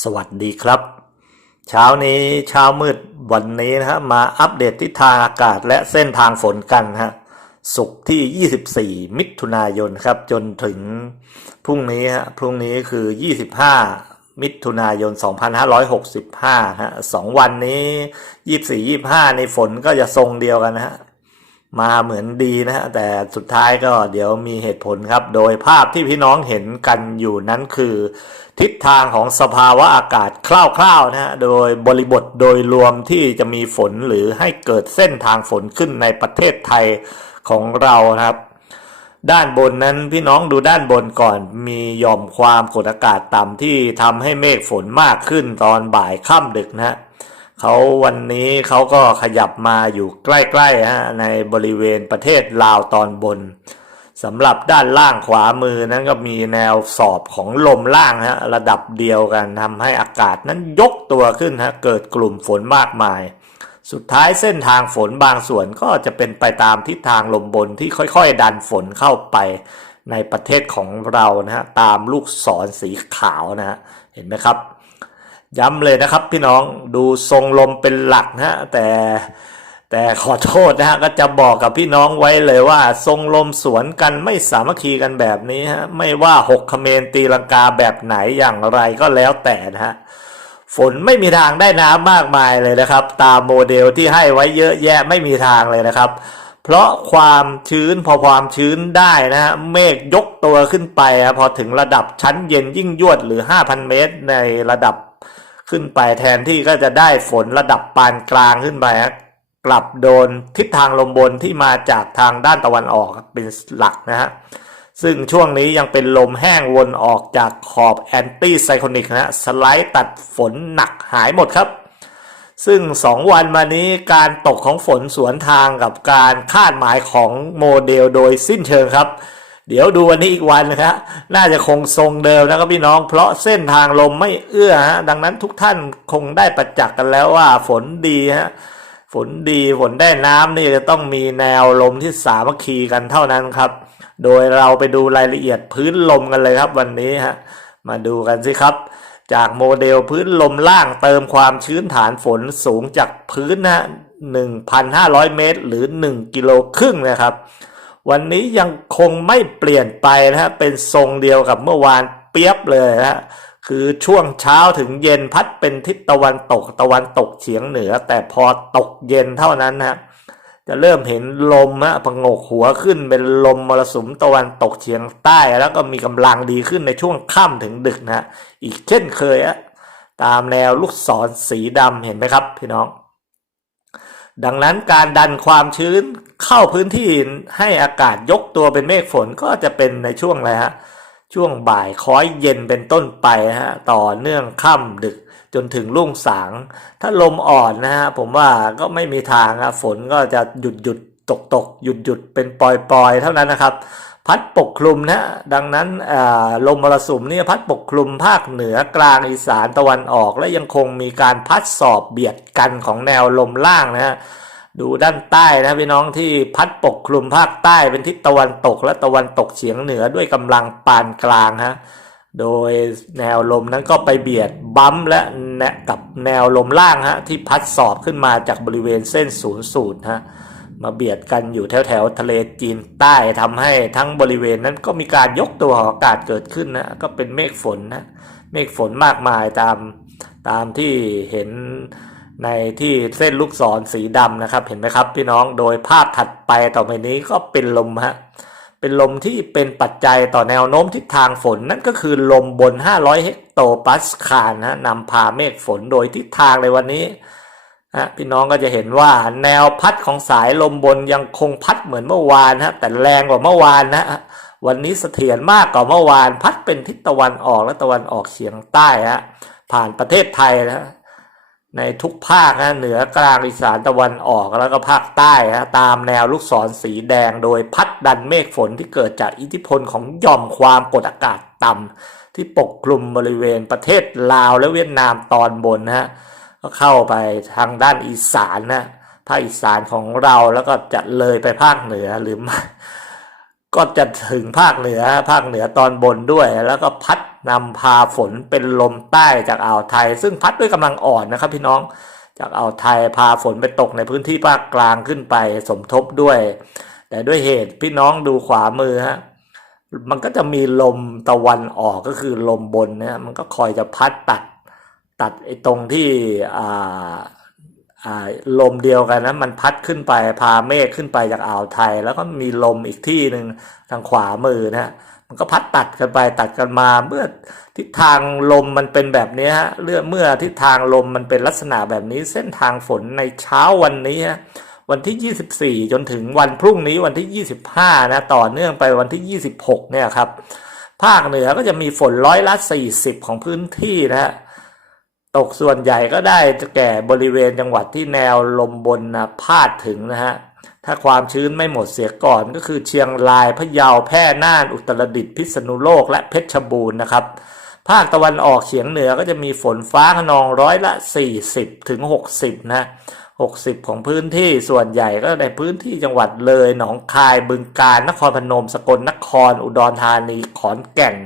สวัสดีครับ เช้านี้เช้ามืดวันนี้นะฮะมาอัปเดตทิศทางอากาศและเส้นทางฝนกันฮะศุกร์ที่ 24 มิถุนายนครับ จนถึงพรุ่งนี้ฮะพรุ่งนี้คือ 25 มิถุนายน 2565ฮะสองวันนี้ 24 25 ในฝนก็จะทรงเดียวกันนะฮะ มาเหมือนดีนะฮะแต่สุดท้ายก็เดี๋ยวมีเหตุผลครับ โดยภาพที่พี่น้องเห็นกันอยู่นั้นคือ ทิศทางของสภาวะอากาศคร่าวๆนะฮะโดยบริบทโดยรวมที่จะมีฝนหรือให้เกิดเส้นทางฝนขึ้นในประเทศไทยของเรานะครับ ด้านบนนั้นพี่น้องดูด้านบนก่อนมีหย่อมความกดอากาศต่ำที่ทำให้เมฆฝนมากขึ้นตอนบ่ายค่ำดึกนะฮะ เขาวันนี้เขาก็ขยับมาอยู่ใกล้ๆฮะในบริเวณประเทศลาวตอนบนสำหรับด้านล่างขวามือนั้นก็มีแนวสอบของลมล่างฮะระดับเดียวกันทำให้อากาศนั้นยกตัวขึ้นฮะเกิดกลุ่มฝนมากมาย สุดท้ายเส้นทางฝนบางส่วนก็จะเป็นไปตามทิศทางลมบนที่ค่อยๆ ดันฝนเข้าไปในประเทศของเรานะฮะตามลูกศรสีขาวนะฮะเห็นไหมครับ ย้ำเลยนะครับพี่น้องดูทรงลมเป็นหลักนะฮะแต่แต่ขอโทษนะฮะก็จะบอกกับพี่น้องไว้เลยว่า ทรงลมสวนกันไม่สามัคคีกันแบบนี้ฮะไม่ว่าหกคเมนตีลังกาแบบไหนอย่างไรก็แล้วแต่นะฮะฝนไม่มีทางได้น้ำมากมายเลยนะครับ ตามโมเดลที่ให้ไว้เยอะแยะไม่มีทางเลยนะครับ เพราะความชื้นพอความชื้นได้นะฮะเมฆยกตัวขึ้นไปพอถึงระดับชั้นเย็นยิ่งยวดหรือ 5,000 เมตร ในระดับ ขึ้นไปแทนที่ก็จะได้ฝนระดับปานกลางขึ้นไปฮะกลับโดนทิศทางลมบนที่มาจากทางด้านตะวันออกเป็นหลักนะฮะซึ่งช่วงนี้ยังเป็นลมแห้งวนออกจากขอบแอนตี้ไซโคนิกนะฮะสไลด์ตัดฝนหนักหายหมดครับ ซึ่ง 2 วันมานี้การตกของฝนสวนทางกับการคาดหมายของโมเดลโดยสิ้นเชิงครับ เดี๋ยวดูวันนี้อีกวันนะครับน่าจะคงทรงเดิมนะครับพี่น้อง เพราะเส้นทางลมไม่เอื้อฮะดังนั้นทุกท่านคงได้ประจักษ์กันแล้วว่าฝนดีฮะฝนดีฝนได้น้ำนี่จะต้องมีแนวลมที่สามัคคีกันเท่านั้นครับ โดยเราไปดูรายละเอียดพื้นลมกันเลยครับวันนี้ฮะมาดูกันสิครับ จากโมเดลพื้นลมล่างเติมความชื้นฐานฝนสูงจากพื้นนะ1,500 เมตร หรือ 1 กิโลครึ่งนะครับ วันนี้ยังคงไม่เปลี่ยนไปนะฮะเป็นทรงเดียวกับเมื่อวานเปียบเลยนะฮะคือช่วงเช้าถึงเย็นพัดเป็นทิศตะวันตกตะวันตกเฉียงเหนือ แต่พอตกเย็นเท่านั้นนะฮะจะเริ่มเห็นลมฮะผงกหัวขึ้นเป็นลมมรสุมตะวันตกเฉียงใต้ แล้วก็มีกำลังดีขึ้นในช่วงค่ำถึงดึกนะฮะอีกเช่นเคยอะตามแนวลูกศรสีดำเห็นไหมครับพี่น้อง ดังนั้นการดันความชื้นเข้าพื้นที่ให้อากาศยกตัวเป็นเมฆฝนก็จะเป็นในช่วงอะไรฮะช่วงบ่ายค้อยเย็นเป็นต้นไปฮะต่อเนื่องค่ำดึกจนถึงรุ่งสาง ถ้าลมอ่อนนะฮะผมว่าก็ไม่มีทางอะฝนก็จะหยุดหยุดตกตกหยุดหยุดเป็นปล่อยปล่อยเท่านั้นนะครับ พัดปกคลุมนะดังนั้นลมมรสุมนี่พัดปกคลุมภาคเหนือกลางอีสานตะวันออก และยังคงมีการพัดสอบเบียดกันของแนวลมล่างนะฮะดูด้านใต้นะพี่น้องที่พัดปกคลุมภาคใต้เป็นทิศตะวันตกและตะวันตกเฉียงเหนือด้วยกำลังปานกลางฮะโดยแนวลมนั้นก็ไปเบียดบัมและแนกับแนวลมล่างฮะที่พัดสอบขึ้นมาจากบริเวณเส้นศูนย์สูตรฮะ มาเบียดกันอยู่แถวแถวทะเลจีนใต้ทำให้ทั้งบริเวณนั้นก็มีการยกตัวของอากาศเกิดขึ้นนะก็เป็นเมฆฝนนะเมฆฝนมากมายตามตามที่เห็นในที่เส้นลูกศรสีดำนะครับ เห็นไหมครับ พี่น้องโดยภาพถัดไปต่อไปนี้ก็เป็นลมฮะเป็นลมที่เป็นปัจจัยต่อแนวโน้มทิศทางฝนนั่นก็คือลมบน 500 เฮกโตปาสคาลนะนำพาเมฆฝนโดยทิศทางในวันนี้ นะพี่น้องก็จะเห็นว่าแนวพัดของสายลมบนยังคงพัดเหมือนเมื่อวานฮะแต่แรงกว่าเมื่อวานนะวันนี้เสถียรมากกว่าเมื่อวาน พัดเป็นทิศตะวันออกและตะวันออกเฉียงใต้ฮะผ่านประเทศไทยนะในทุกภาคนะเหนือกลางอีสานตะวันออกแล้วก็ภาคใต้ฮะตามแนวลูกศรสีแดง โดยพัดดันเมฆฝนที่เกิดจากอิทธิพลของหย่อมความกดอากาศต่ำที่ปกคลุมบริเวณประเทศลาวและเวียดนามตอนบนนะฮะ ก็เข้าไปทางด้านอีสานนะภาคอีสานของเราแล้วก็จะเลยไปภาคเหนือหรือไม่ก็จะถึงภาคเหนือภาคเหนือตอนบนด้วย แล้วก็พัดนำพาฝนเป็นลมใต้จากอ่าวไทย ซึ่งพัดด้วยกำลังอ่อนนะครับ พี่น้องจากอ่าวไทยพาฝนไปตกในพื้นที่ภาคกลางขึ้นไปสมทบด้วย แต่ด้วยเหตุพี่น้องดูขวามือฮะมันก็จะมีลมตะวันออกก็คือลมบนเนี่ยมันก็คอยจะพัดตัด ตัดไอ้ตรงที่อ่าลมเดียวกันนะมันพัดขึ้นไปพาเมฆขึ้นไปจากอ่าวไทย แล้วก็มีลมอีกที่หนึ่งทางขวามือนะฮะมันก็พัดตัดกันไปตัดกันมาเมื่อทิศทางลมมันเป็นแบบนี้ฮะเรื่อเมื่อทิศทางลมมันเป็นลักษณะแบบนี้ เส้นทางฝนในเช้าวันนี้ฮะวันที่ 24 จนถึงวันพรุ่งนี้วันที่ 25 นะต่อเนื่องไปวันที่ 26 เนี่ยครับ ภาคเหนือก็จะมีฝนร้อยละ 40 ของพื้นที่นะฮะ ตกส่วนใหญ่ก็ได้จะแก่บริเวณจังหวัดที่แนวลมบนนะพาดถึงนะฮะ ถ้าความชื้นไม่หมดเสียก่อนก็คือเชียงรายพะเยาแพร่น่านอุตรดิตถ์พิษณุโลกและเพชรบูรณ์นะครับ ภาคตะวันออกเฉียงเหนือก็จะมีฝนฟ้าขนองร้อยละ 40ถึง60 นะ60 ของพื้นที่ส่วนใหญ่ก็ในพื้นที่จังหวัดเลย หนองคายบึงกาฬนครพนม สกลนคร อุดรธานีขอนแก่น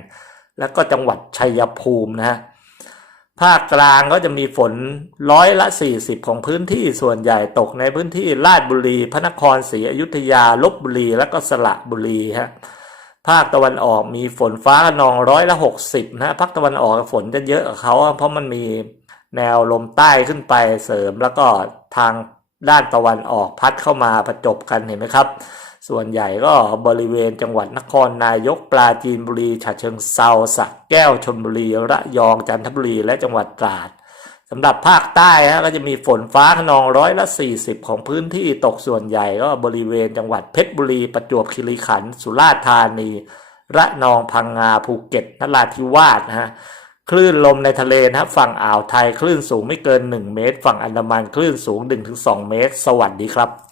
แล้วก็จังหวัดชัยภูมินะฮะ ภาคกลางก็จะมีฝนร้อยละ 40 ของพื้นที่ส่วนใหญ่ตกในพื้นที่ราชบุรี พระนครศรีอยุธยาลบบุรี และก็สระบุรีฮะภาคตะวันออกมีฝนฟ้าขนองร้อยละ 60นะภาคตะวันออกฝนจะเยอะกว่าเขาเพราะมันมีแนวลมใต้ขึ้นไปเสริมแล้วก็ทางด้านตะวันออกพัดเข้ามาประจบกันเห็นไหมครับ ส่วนใหญ่ก็บริเวณจังหวัดนครนายกปราจีนบุรีฉะเชิงเซาสระแก้วชลบุรีระยองจันทบุรีและจังหวัดตราดสำหรับภาคใต้ฮะก็จะมีฝนฟ้าขนองร้อยละ 40 ของพื้นที่ตกส่วนใหญ่ก็บริเวณจังหวัดเพชรบุรี ประจวบคีรีขันธ์สุราษฎร์ธานี ระนองพังงาภูเก็ตนราธิวาสนะฮะคลื่นลมในทะเลนะฝั่งอ่าวไทยคลื่นสูงไม่เกิน 1 เมตร ฝั่งอันดามันคลื่นสูง 1-2 เมตร สวัสดีครับ